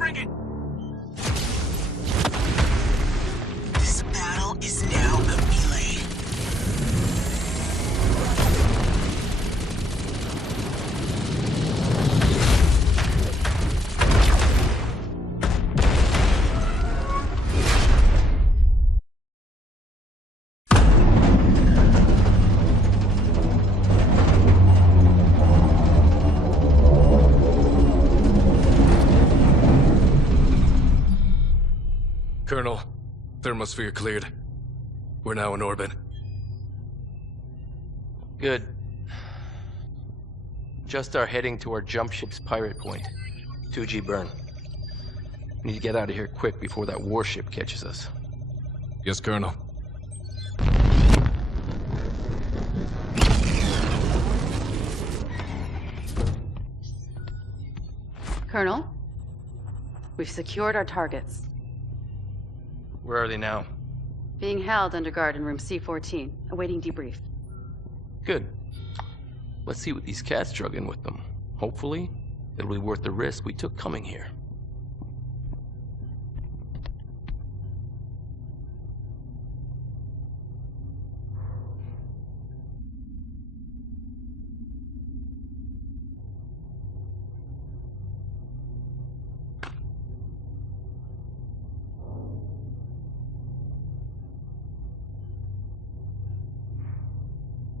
Bring it! This battle is now a melee. Colonel, thermosphere cleared. We're now in orbit. Good. Just are heading to our jump ship's pirate point. 2G burn. We need to get out of here quick before that warship catches us. Yes, Colonel. Colonel, we've secured our targets. Where are they now? Being held under guard in room C-14, awaiting debrief. Good. Let's see what these cats drug in with them. Hopefully, it'll be worth the risk we took coming here.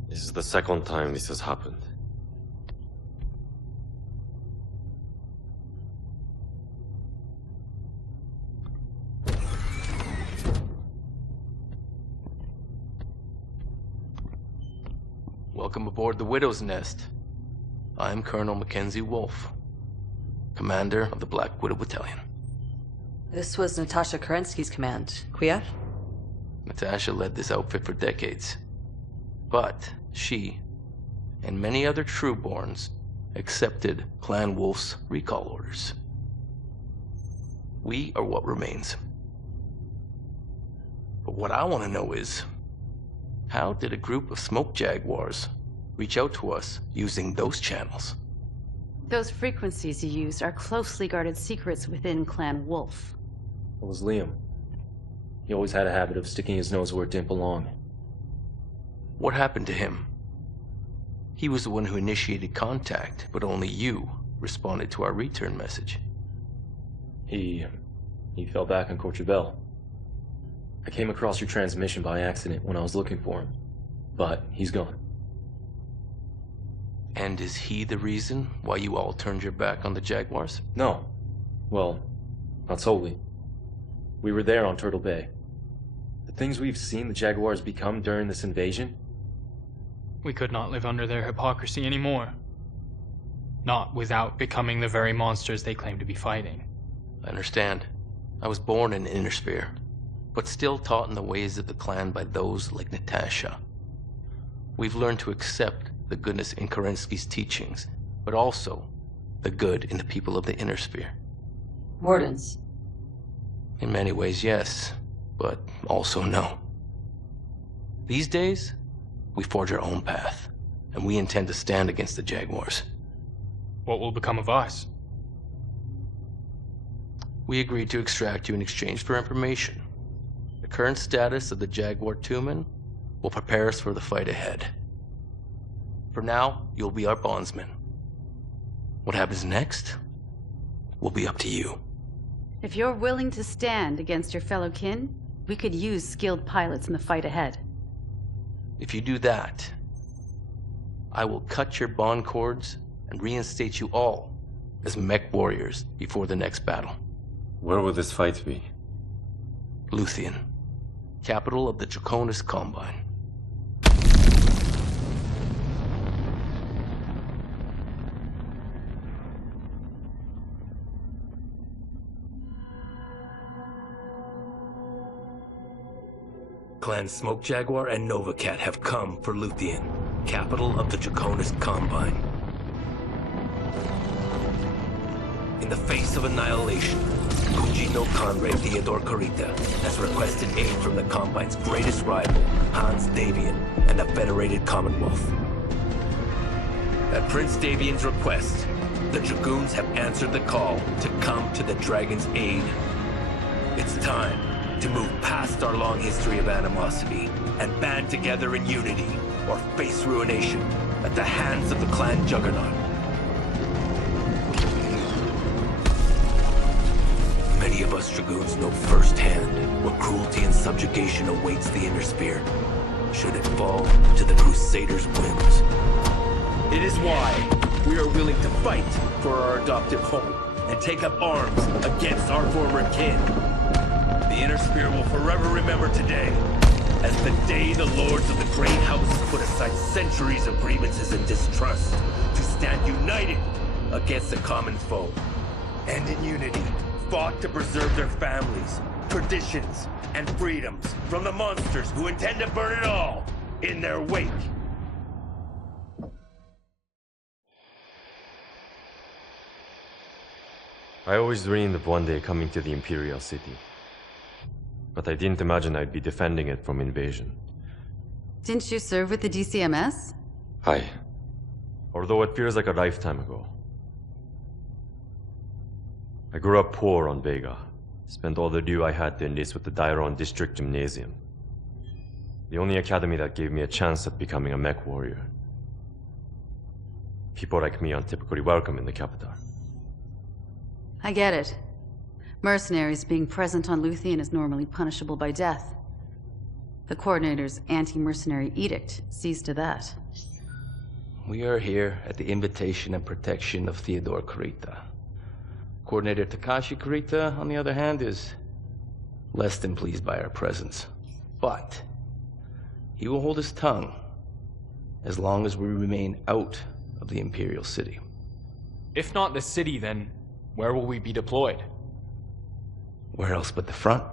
This is the second time this has happened. Welcome aboard the Widow's Nest. I'm Colonel Mackenzie Wolfe, commander of the Black Widow Battalion. This was Natasha Kerensky's command. Kiev? Natasha led this outfit for decades. But she, and many other Trueborns, accepted Clan Wolf's recall orders. We are what remains. But what I want to know is, how did a group of Smoke Jaguars reach out to us using those channels? Those frequencies you used are closely guarded secrets within Clan Wolf. It was Liam. He always had a habit of sticking his nose where it didn't belong. What happened to him? He was the one who initiated contact, but only you responded to our return message. He fell back on Courchevel. I came across your transmission by accident when I was looking for him, but he's gone. And is he the reason why you all turned your back on the Jaguars? No. Well, not solely. We were there on Turtle Bay. The things we've seen the Jaguars become during this invasion. We could not live under their hypocrisy anymore. Not without becoming the very monsters they claim to be fighting. I understand. I was born in Innersphere, but still taught in the ways of the clan by those like Natasha. We've learned to accept the goodness in Kerensky's teachings, but also the good in the people of the Innersphere. Wardens. In many ways, yes, but also no. These days, we forge our own path, and we intend to stand against the Jaguars. What will become of us? We agreed to extract you in exchange for information. The current status of the Jaguar 2-men will prepare us for the fight ahead. For now, you'll be our bondsman. What happens next will be up to you. If you're willing to stand against your fellow kin, we could use skilled pilots in the fight ahead. If you do that, I will cut your bond cords and reinstate you all as mech warriors before the next battle. Where will this fight be? Luthien, capital of the Draconis Combine. Clan Smoke Jaguar and Nova Cat have come for Luthien, capital of the Draconis Combine. In the face of annihilation, Guji no Conrad Theodore Carita has requested aid from the Combine's greatest rival, Hans Davian, and the Federated Commonwealth. At Prince Davian's request, The Dragoons have answered the call to come to the Dragon's aid. It's time to move past our long history of animosity and band together in unity or face ruination at the hands of the clan juggernaut. Many of us Dragoons know firsthand what cruelty and subjugation awaits the Inner Sphere, should it fall to the Crusaders' whims. It is why we are willing to fight for our adoptive home and take up arms against our former kin. The Inner Sphere will forever remember today as the day the Lords of the Great House put aside centuries of grievances and distrust to stand united against a common foe. And in unity, fought to preserve their families, traditions, and freedoms from the monsters who intend to burn it all in their wake. I always dreamed of one day coming to the Imperial City. But I didn't imagine I'd be defending it from invasion. Didn't you serve with the DCMS? Hi. Although it feels like a lifetime ago. I grew up poor on Vega. Spent all the due I had to enlist with the Dairon District Gymnasium. The only academy that gave me a chance at becoming a MechWarrior. People like me aren't typically welcome in the capital. I get it. Mercenaries being present on Luthien is normally punishable by death. The Coordinator's anti-mercenary edict sees to that. We are here at the invitation and protection of Theodore Kurita. Coordinator Takashi Kurita, on the other hand, is less than pleased by our presence. But he will hold his tongue as long as we remain out of the Imperial City. If not the city, then where will we be deployed? Where else but the front?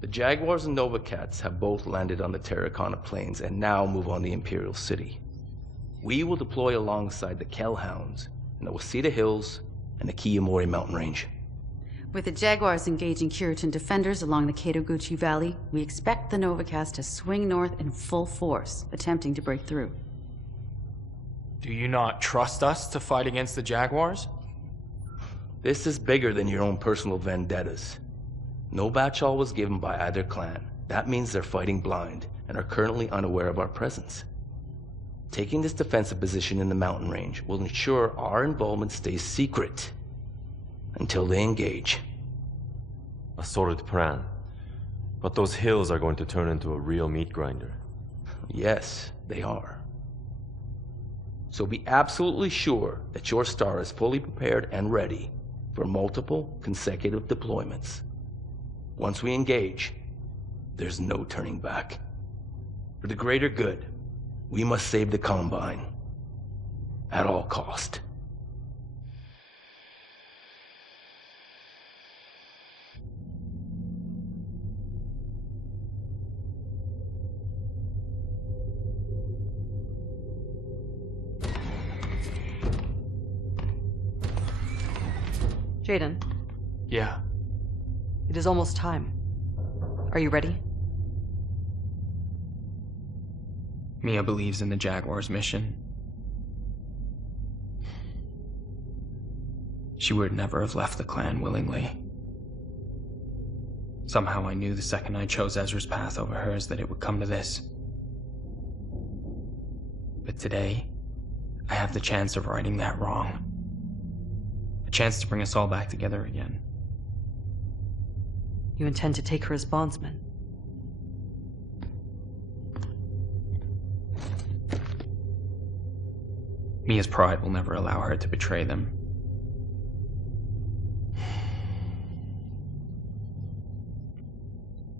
The Jaguars and Nova Cats have both landed on the Terracotta Plains and now move on the Imperial City. We will deploy alongside the Kellhounds in the Wasita Hills and the Kiyomori mountain range. With the Jaguars engaging Curitan defenders along the Kadoguchi Valley, we expect the Novacast to swing north in full force, attempting to break through. Do you not trust us to fight against the Jaguars? This is bigger than your own personal vendettas. No batchall was given by either clan. That means they're fighting blind and are currently unaware of our presence. Taking this defensive position in the mountain range will ensure our involvement stays secret until they engage. A solid plan. But those hills are going to turn into a real meat grinder. Yes, they are. So be absolutely sure that your star is fully prepared and ready for multiple consecutive deployments. Once we engage, there's no turning back. For the greater good, we must save the Combine at all cost. Jaden, Yeah. it is almost time. Are you ready? Mia believes in the Jaguars' mission. She would never have left the clan willingly. Somehow I knew the second I chose Ezra's path over hers that it would come to this. But today, I have the chance of righting that wrong. A chance to bring us all back together again. You intend to take her as bondsman? Mia's pride will never allow her to betray them.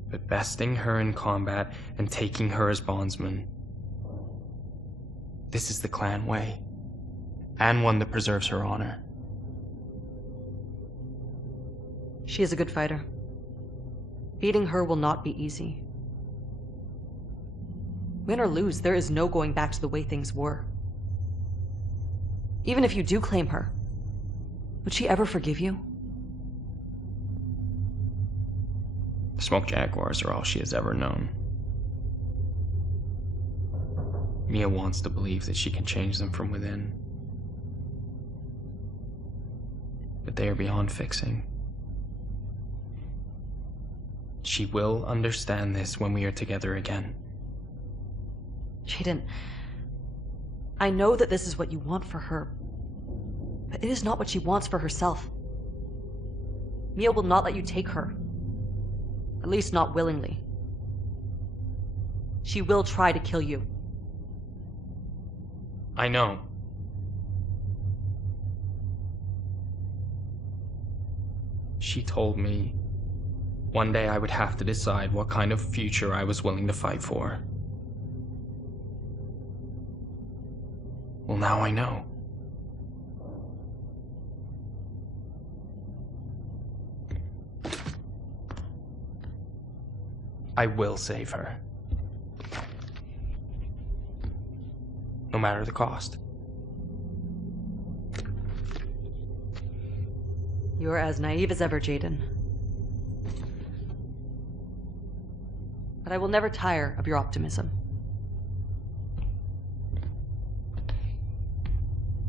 But besting her in combat and taking her as bondsman, this is the clan way, and one that preserves her honor. She is a good fighter. Beating her will not be easy. Win or lose, there is no going back to the way things were. Even if you do claim her, would she ever forgive you? The Smoke Jaguars are all she has ever known. Mia wants to believe that she can change them from within. but they are beyond fixing. She will understand this when we are together again. Jaden, I know that this is what you want for her, but it is not what she wants for herself. Mia will not let you take her. At least not willingly. She will try to kill you. I know. She told me one day I would have to decide what kind of future I was willing to fight for. Well, now I know. I will save her. No matter the cost. You are as naive as ever, Jaden. But I will never tire of your optimism.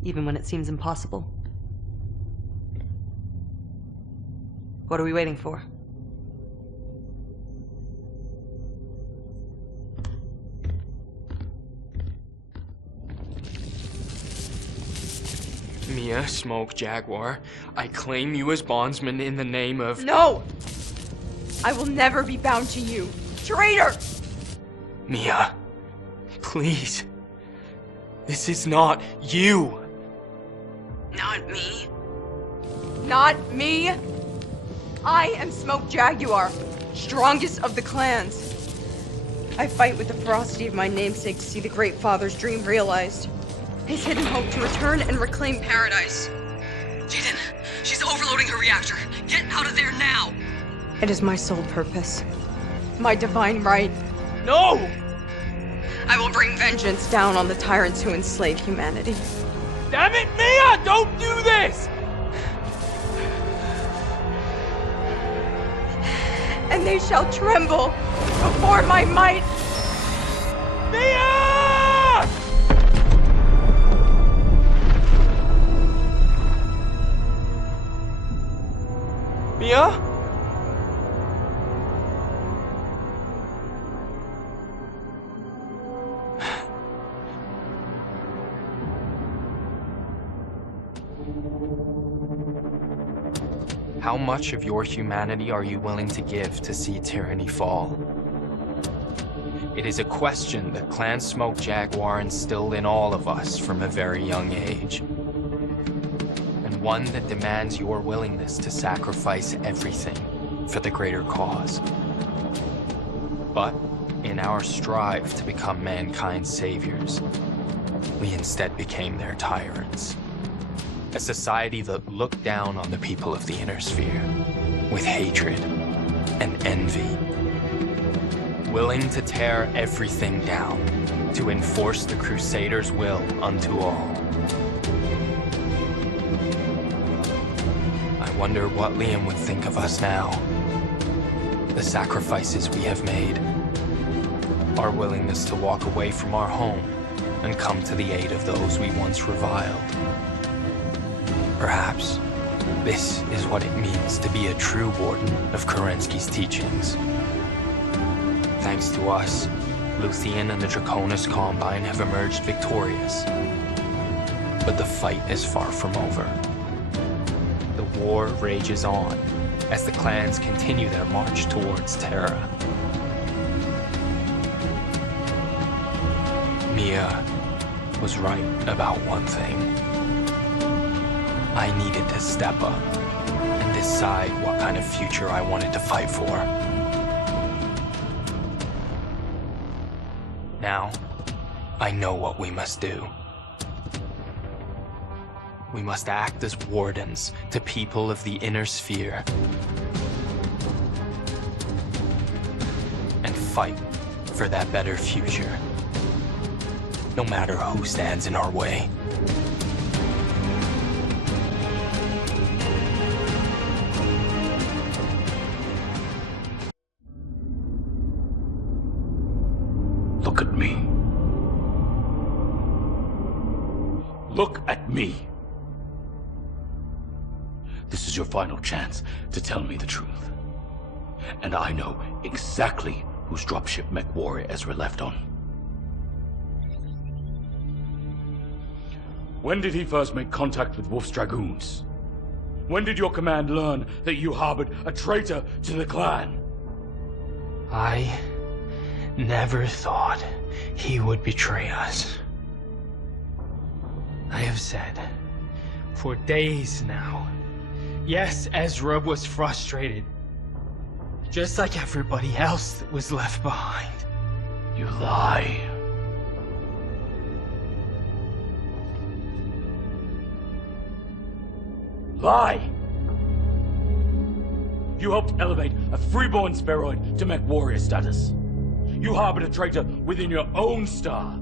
Even when it seems impossible. What are we waiting for? Mia, Smoke Jaguar, I claim you as bondsman in the name of— No! I will never be bound to you. Traitor! Mia, please. This is not you. Not me. Not me. I am Smoke Jaguar, strongest of the clans. I fight with the ferocity of my namesake to see the Great Father's dream realized. His hidden hope to return and reclaim paradise. Jaden, she's overloading her reactor. Get out of there now! It is my sole purpose. My divine right. No! I will bring vengeance down on the tyrants who enslave humanity. Damn it, Mia! Don't do this! And they shall tremble before my might. Mia! Mia? How much of your humanity are you willing to give to see tyranny fall? It is a question that Clan Smoke Jaguar instilled in all of us from a very young age. And one that demands your willingness to sacrifice everything for the greater cause. But in our strive to become mankind's saviors, we instead became their tyrants. A society that looked down on the people of the Inner Sphere with hatred and envy. Willing to tear everything down to enforce the Crusaders' will unto all. I wonder what Liam would think of us now. The sacrifices we have made. Our willingness to walk away from our home and come to the aid of those we once reviled. Perhaps this is what it means to be a true warden of Kerensky's teachings. Thanks to us, Luthien and the Draconis Combine have emerged victorious. But the fight is far from over. The war rages on as the clans continue their march towards Terra. Mia was right about one thing. I needed to step up and decide what kind of future I wanted to fight for. Now, I know what we must do. We must act as wardens to people of the Inner Sphere. And fight for that better future. No matter who stands in our way. Look at me. Look at me. your final chance to tell me the truth. And I know exactly whose dropship MechWarrior Ezra left on. When did he first make contact with Wolf's Dragoons? When did your command learn that you harbored a traitor to the clan? I never thought he would betray us. I have said for days now, yes, Ezra was frustrated. Just like everybody else that was left behind. You lie. Lie! You helped elevate a freeborn spheroid to MechWarrior status. You harbored a traitor within your own star.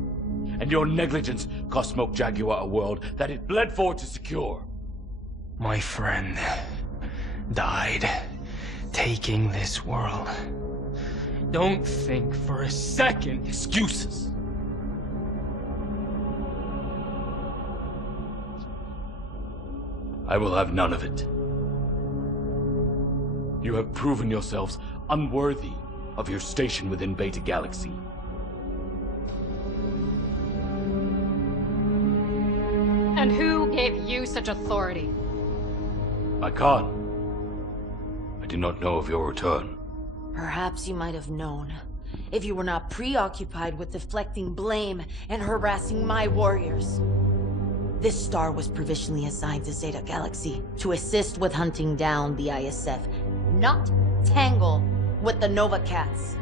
And your negligence cost Smoke Jaguar a world that it bled for to secure. My friend died taking this world. Don't think for a second. Excuses. I will have none of it. You have proven yourselves unworthy of your station within Beta Galaxy. And who gave you such authority? My Khan. I do not know of your return. Perhaps you might have known, if you were not preoccupied with deflecting blame and harassing my warriors. This star was provisionally assigned to Zeta Galaxy to assist with hunting down the ISF, not tangle with the Nova Cats.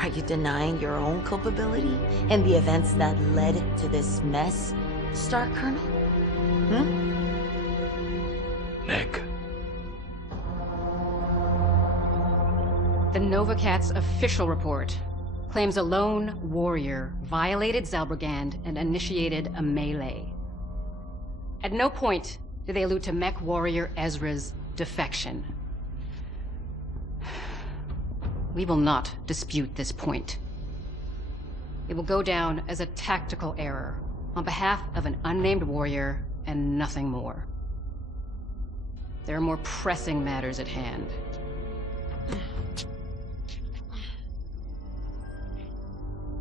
Are you denying your own culpability and the events that led to this mess, Star Colonel? Nick. The Nova Cat's official report claims a lone warrior violated Zalbrigand and initiated a melee. At no point do they allude to MechWarrior Ezra's defection. We will not dispute this point. It will go down as a tactical error on behalf of an unnamed warrior and nothing more. There are more pressing matters at hand.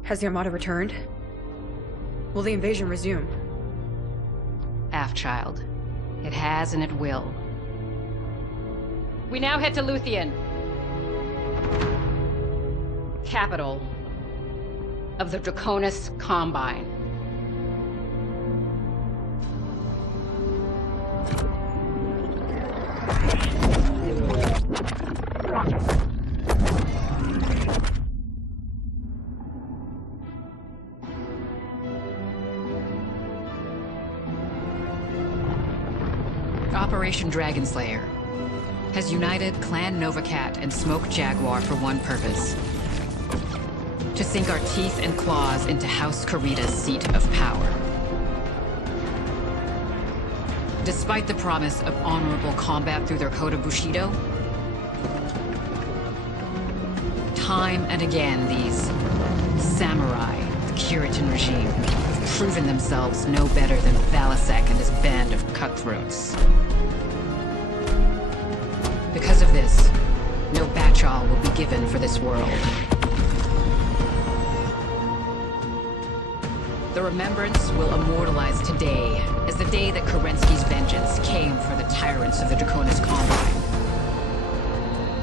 Has the Armada returned? Will the invasion resume? Child. It has and it will. We now head to Luthien, capital of the Draconis Combine. Operation Dragonslayer has united Clan Novacat and Smoke Jaguar for one purpose: to sink our teeth and claws into House Kurita's seat of power. Despite the promise of honorable combat through their code of Bushido, time and again these samurai, the Curitan regime, have proven themselves no better than Balasek and his band of cutthroats. Because of this, no Batchal will be given for this world. The remembrance will immortalize today as the day that Kerensky's vengeance came for the tyrants of the Draconis Combine.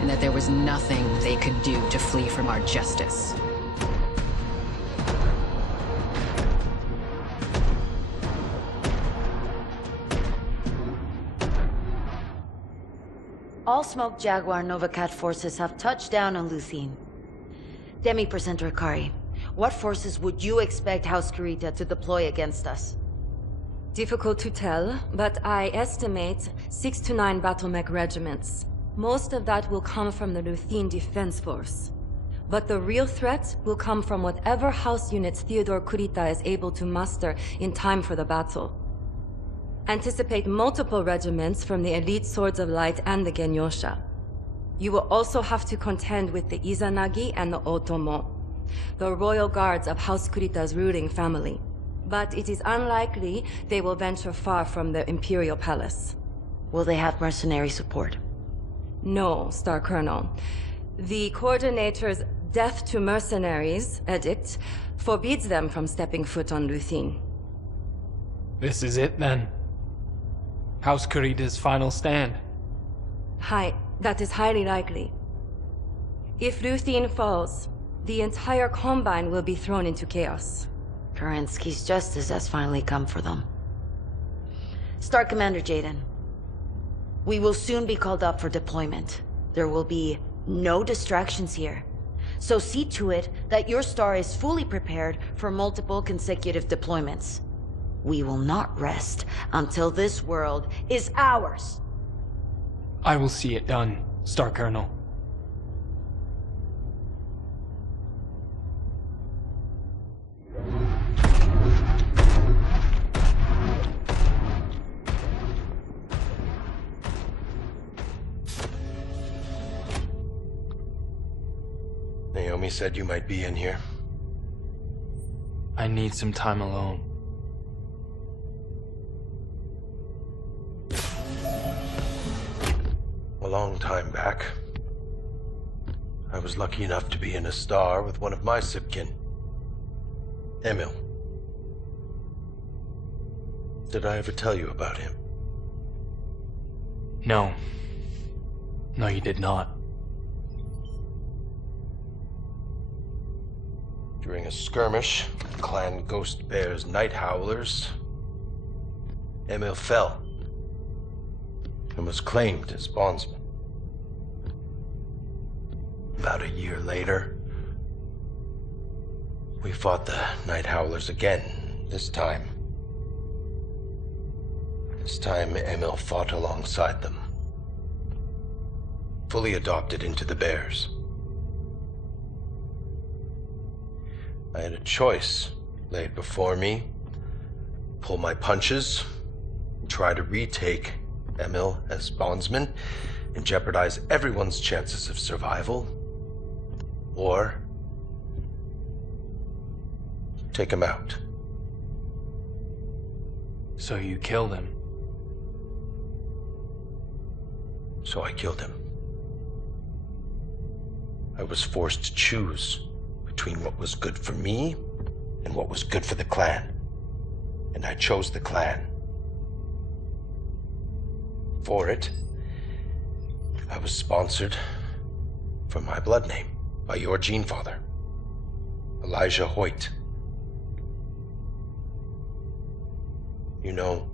And that there was nothing they could do to flee from our justice. All Smoke Jaguar Novacat forces have touched down on Luthien. Demi-Presenter Akari, what forces would you expect House Kurita to deploy against us? Difficult to tell, but I estimate 6 to 9 BattleMech regiments. Most of that will come from the Luthien Defense Force. But the real threat will come from whatever house units Theodore Kurita is able to muster in time for the battle. Anticipate multiple regiments from the Elite Swords of Light and the Genyosha. You will also have to contend with the Izanagi and the Otomo, the royal guards of House Kurita's ruling family. But it is unlikely they will venture far from the Imperial Palace. Will they have mercenary support? No, Star Colonel. The Coordinator's Death to Mercenaries edict forbids them from stepping foot on Luthien. This is it, then? How's Kurida's final stand? That is highly likely. If Luthien falls, the entire Combine will be thrown into chaos. Kerensky's justice has finally come for them. Star Commander Jaden, we will soon be called up for deployment. There will be no distractions here. So see to it that your star is fully prepared for multiple consecutive deployments. We will not rest until this world is ours. I will see it done, Star Colonel. Naomi said you might be in here. I need some time alone. A long time back, I was lucky enough to be in a star with one of my Sibkin, Emil. Did I ever tell you about him? No. No, you did not. During a skirmish, Clan Ghost Bear's Night Howlers, Emil fell and was claimed as bondsman. About a year later, we fought the Night Howlers again, this time. This time, Emil fought alongside them, fully adopted into the Bears. I had a choice laid before me: pull my punches, try to retake Emil as bondsman, and jeopardize everyone's chances of survival, or take him out. So you killed him? So I killed him. I was forced to choose between what was good for me and what was good for the clan. And I chose the clan. For it, I was sponsored from my blood name by your gene father, Elijah Hoyt. You know,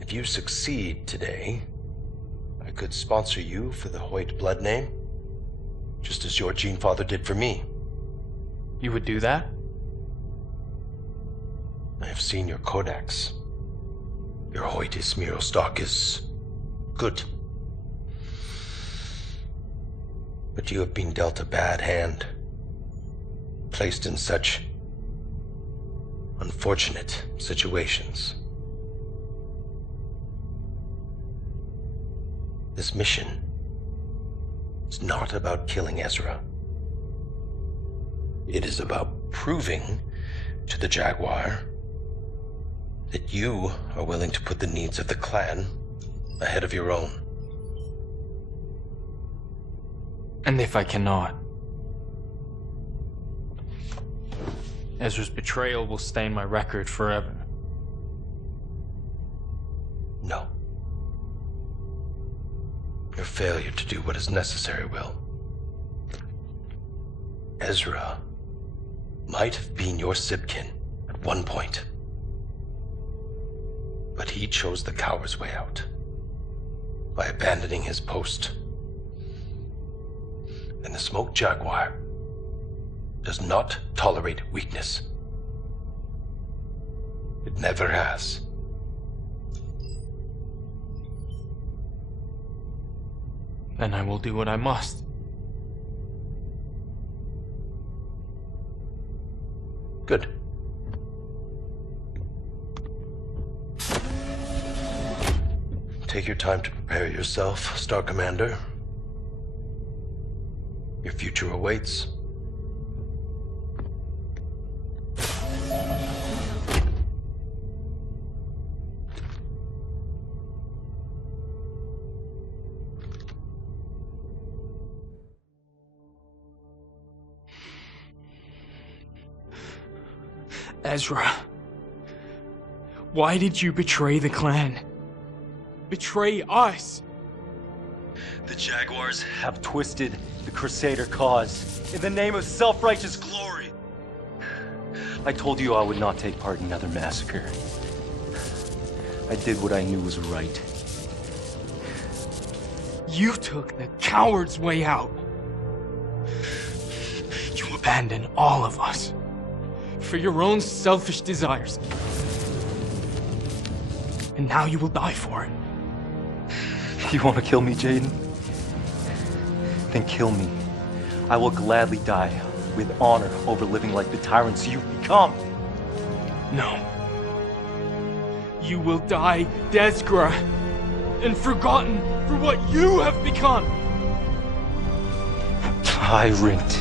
if you succeed today, I could sponsor you for the Hoyt blood name, just as your gene father did for me. You would do that? I have seen your codex. Your Hoyt Ismiro stock is good. But you have been dealt a bad hand, placed in such unfortunate situations. This mission is not about killing Ezra. It is about proving to the Jaguar that you are willing to put the needs of the clan ahead of your own. And if I cannot? Ezra's betrayal will stain my record forever. No. Your failure to do what is necessary will. Ezra might have been your Sibkin at one point, but he chose the coward's way out by abandoning his post. And the Smoke Jaguar does not tolerate weakness. It never has. Then I will do what I must. Good. Take your time to prepare yourself, Star Commander. Your future awaits. Ezra, why did you betray the clan? Betray us? The Jaguars have twisted the Crusader cause in the name of self-righteous glory. I told you I would not take part in another massacre. I did what I knew was right. You took the coward's way out. You abandoned all of us for your own selfish desires. And now you will die for it. You want to kill me, Jaden? Then kill me. I will gladly die with honor over living like the tyrants you've become. No. You will die, Desgra, and forgotten for what you have become. Tyrant.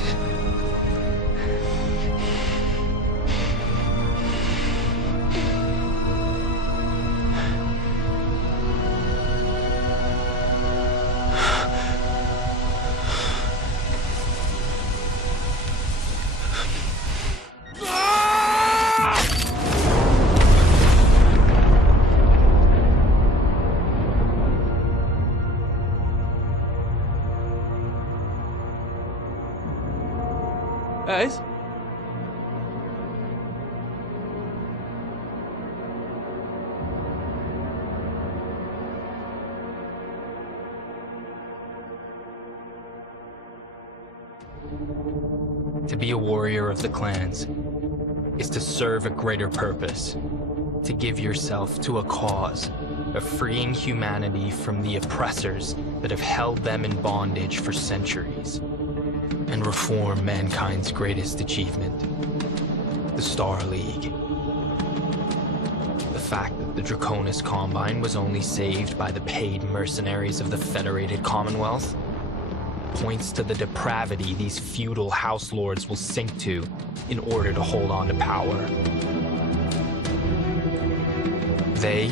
Ez? To be a warrior of the clans is to serve a greater purpose, to give yourself to a cause of freeing humanity from the oppressors that have held them in bondage for centuries, and reform mankind's greatest achievement, the Star League. The fact that the Draconis Combine was only saved by the paid mercenaries of the Federated Commonwealth points to the depravity these feudal house lords will sink to in order to hold on to power. They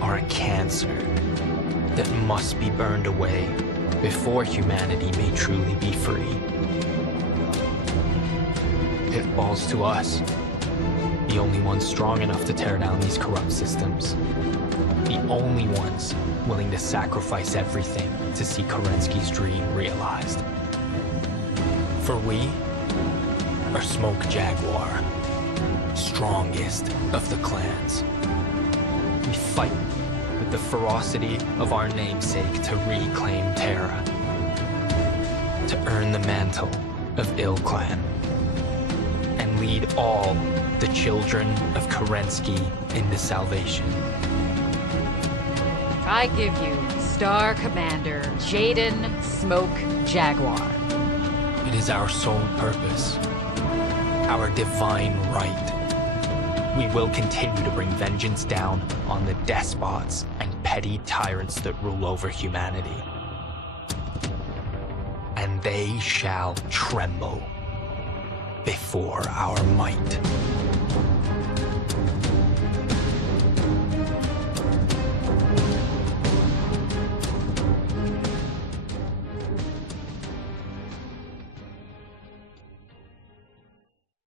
are a cancer that must be burned away before humanity may truly be free. It falls to us, the only ones strong enough to tear down these corrupt systems. The only ones willing to sacrifice everything to see Kerensky's dream realized. For we are Smoke Jaguar, strongest of the clans. We fight with the ferocity of our namesake to reclaim Terra, to earn the mantle of Ill Clan, and lead all the children of Kerensky into salvation. I give you Star Commander Jaden Smoke Jaguar. It is our sole purpose, our divine right. We will continue to bring vengeance down on the despots and petty tyrants that rule over humanity. And they shall tremble before our might.